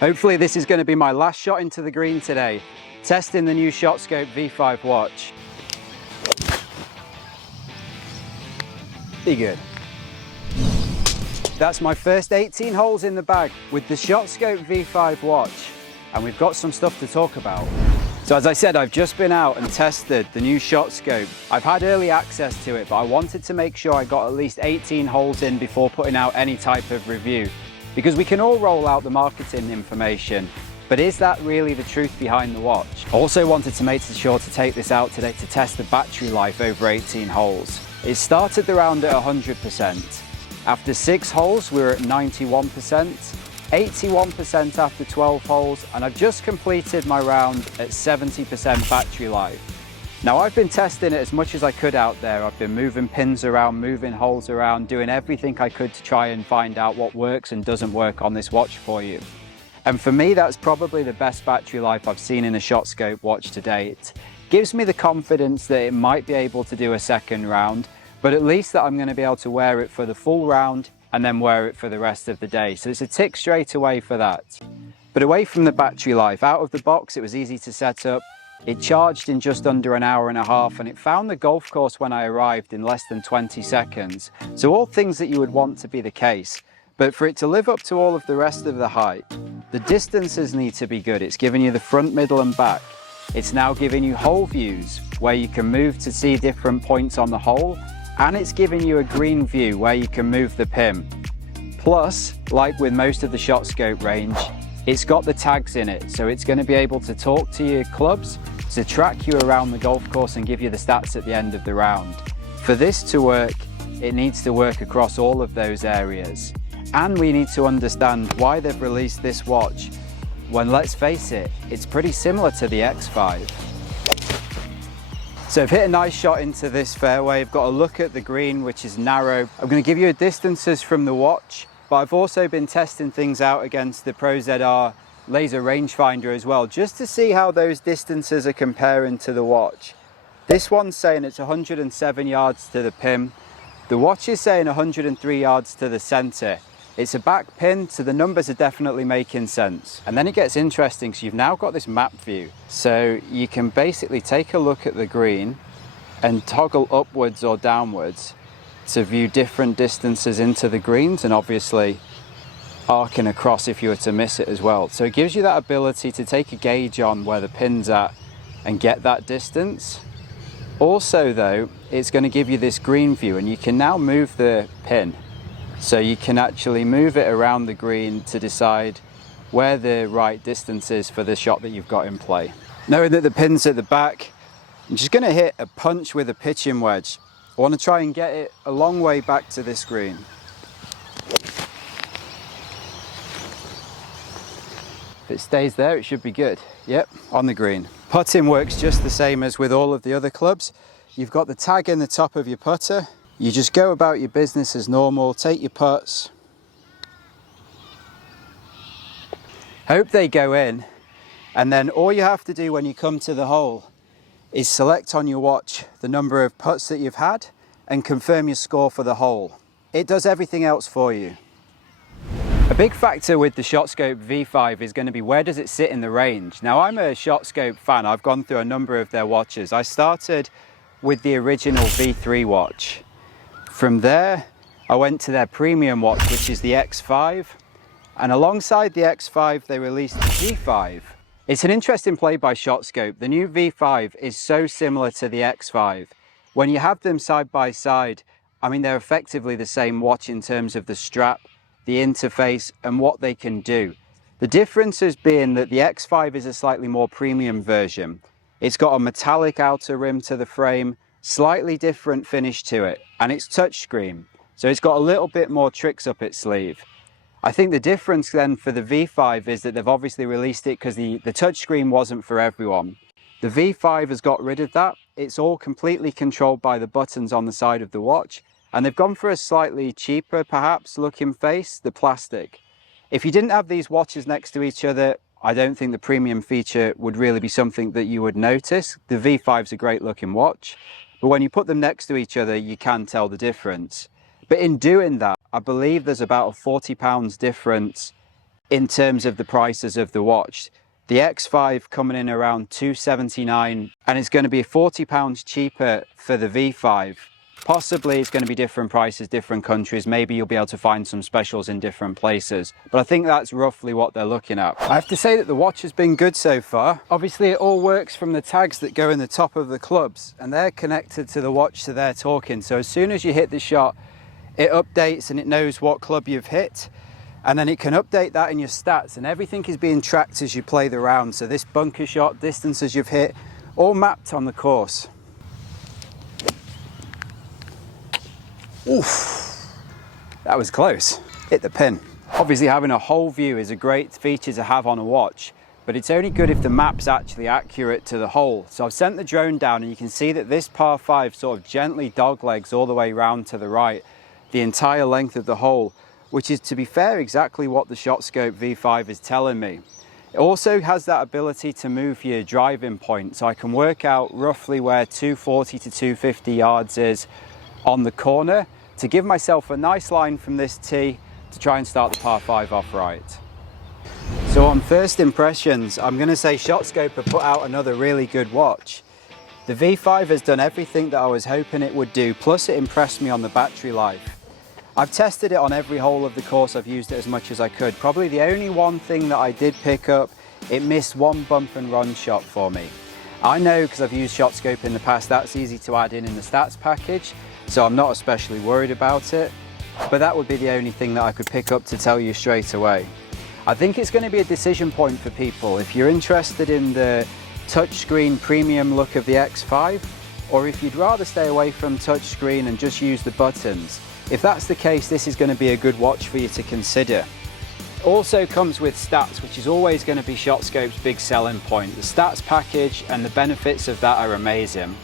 Hopefully this is going to be my last shot into the green today, testing the new ShotScope V5 watch. Be good. That's my first 18 holes in the bag with the ShotScope V5 watch, and we've got some stuff to talk about. So as I said, I've just been out and tested the new ShotScope. I've had early access to it, but I wanted to make sure I got at least 18 holes in before putting out any type of review. Because we can all roll out the marketing information, but is that really the truth behind the watch? I also wanted to make sure to take this out today to test the battery life over 18 holes. It started the round at 100%. After 6 holes, we were at 91%, 81% after 12 holes, and I've just completed my round at 70% battery life. Now I've been testing it as much as I could out there. I've been moving pins around, moving holes around, doing everything I could to try and find out what works and doesn't work on this watch for you. And for me, that's probably the best battery life I've seen in a ShotScope watch to date. Gives me the confidence that it might be able to do a second round, but at least that I'm going to be able to wear it for the full round and then wear it for the rest of the day. So it's a tick straight away for that. But away from the battery life, out of the box, it was easy to set up. It charged in just under an hour and a half, and it found the golf course when I arrived in less than 20 seconds. So all things that you would want to be the case. But for it to live up to all of the rest of the hype, the distances need to be good. It's giving you the front, middle and back. It's now giving you hole views where you can move to see different points on the hole, and it's giving you a green view where you can move the pin. Plus, like with most of the ShotScope range, it's got the tags in it, so it's going to be able to talk to your clubs, to track you around the golf course and give you the stats at the end of the round. For this to work, it needs to work across all of those areas. And we need to understand why they've released this watch when, let's face it, it's pretty similar to the X5. So I've hit a nice shot into this fairway. I've got a look at the green, which is narrow. I'm going to give you distances from the watch, but I've also been testing things out against the Pro ZR laser rangefinder as well, just to see how those distances are comparing to the watch. This one's saying it's 107 yards to the pin. The watch is saying 103 yards to the center. It's a back pin, so the numbers are definitely making sense. And then it gets interesting, so you've now got this map view. So you can basically take a look at the green and toggle upwards or downwards to view different distances into the greens, and obviously arcing across if you were to miss it as well. So it gives you that ability to take a gauge on where the pin's at and get that distance. Also though, it's going to give you this green view, and you can now move the pin. So you can actually move it around the green to decide where the right distance is for the shot that you've got in play. Knowing that the pin's at the back, I'm just going to hit a punch with a pitching wedge. I want to try and get it a long way back to this green. If it stays there, it should be good. Yep, on the green. Putting works just the same as with all of the other clubs. You've got the tag in the top of your putter. You just go about your business as normal, take your putts. Hope they go in. And then all you have to do when you come to the hole is select on your watch the number of putts that you've had and confirm your score for the hole. It does everything else for you. A big factor with the ShotScope V5 is going to be where does it sit in the range. Now I'm a ShotScope fan, I've gone through a number of their watches. I started with the original V3 watch. From there I went to their premium watch, which is the X5, and alongside the X5 they released the G5. It's an interesting play by ShotScope. The new V5 is so similar to the X5. When you have them side by side, I mean, they're effectively the same watch in terms of the strap, the interface and what they can do. The difference is being that the X5 is a slightly more premium version. It's got a metallic outer rim to the frame, slightly different finish to it, and it's touchscreen. So it's got a little bit more tricks up its sleeve. I think the difference then for the V5 is that they've obviously released it because the touchscreen wasn't for everyone. The V5 has got rid of that. It's all completely controlled by the buttons on the side of the watch. And they've gone for a slightly cheaper, perhaps, looking face, the plastic. If you didn't have these watches next to each other, I don't think the premium feature would really be something that you would notice. The V5's a great looking watch, but when you put them next to each other, you can tell the difference. But in doing that, I believe there's about a £40 difference in terms of the prices of the watch. The X5 coming in around $279, and it's going to be £40 cheaper for the V5. Possibly it's going to be different prices, different countries. Maybe you'll be able to find some specials in different places. But I think that's roughly what they're looking at. I have to say that the watch has been good so far. Obviously it all works from the tags that go in the top of the clubs, and they're connected to the watch so they're talking. So as soon as you hit the shot, it updates and it knows what club you've hit. And then it can update that in your stats, and everything is being tracked as you play the round. So this bunker shot, distances you've hit, all mapped on the course. Oof, that was close. Hit the pin. Obviously having a whole view is a great feature to have on a watch, but it's only good if the map's actually accurate to the hole. So I've sent the drone down and you can see that this par 5 sort of gently doglegs all the way round to the right, the entire length of the hole, which is, to be fair, exactly what the ShotScope V5 is telling me. It also has that ability to move your driving point, so I can work out roughly where 240 to 250 yards is on the corner to give myself a nice line from this tee to try and start the par 5 off right. So on first impressions, I'm going to say ShotScope have put out another really good watch. The V5 has done everything that I was hoping it would do, plus it impressed me on the battery life. I've tested it on every hole of the course, I've used it as much as I could. Probably the only one thing that I did pick up, it missed one bump and run shot for me. I know, because I've used ShotScope in the past, that's easy to add in the stats package, so I'm not especially worried about it. But that would be the only thing that I could pick up to tell you straight away. I think it's going to be a decision point for people. If you're interested in the touchscreen premium look of the X5, or if you'd rather stay away from touchscreen and just use the buttons. If that's the case, this is going to be a good watch for you to consider. It also comes with stats, which is always going to be ShotScope's big selling point. The stats package and the benefits of that are amazing.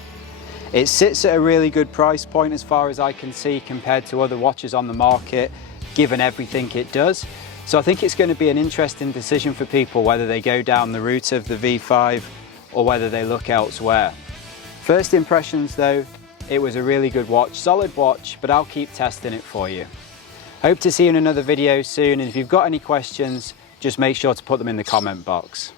It sits at a really good price point as far as I can see compared to other watches on the market, given everything it does. So I think it's going to be an interesting decision for people whether they go down the route of the V5 or whether they look elsewhere. First impressions though, it was a really good watch, solid watch, but I'll keep testing it for you. Hope to see you in another video soon, and if you've got any questions, just make sure to put them in the comment box.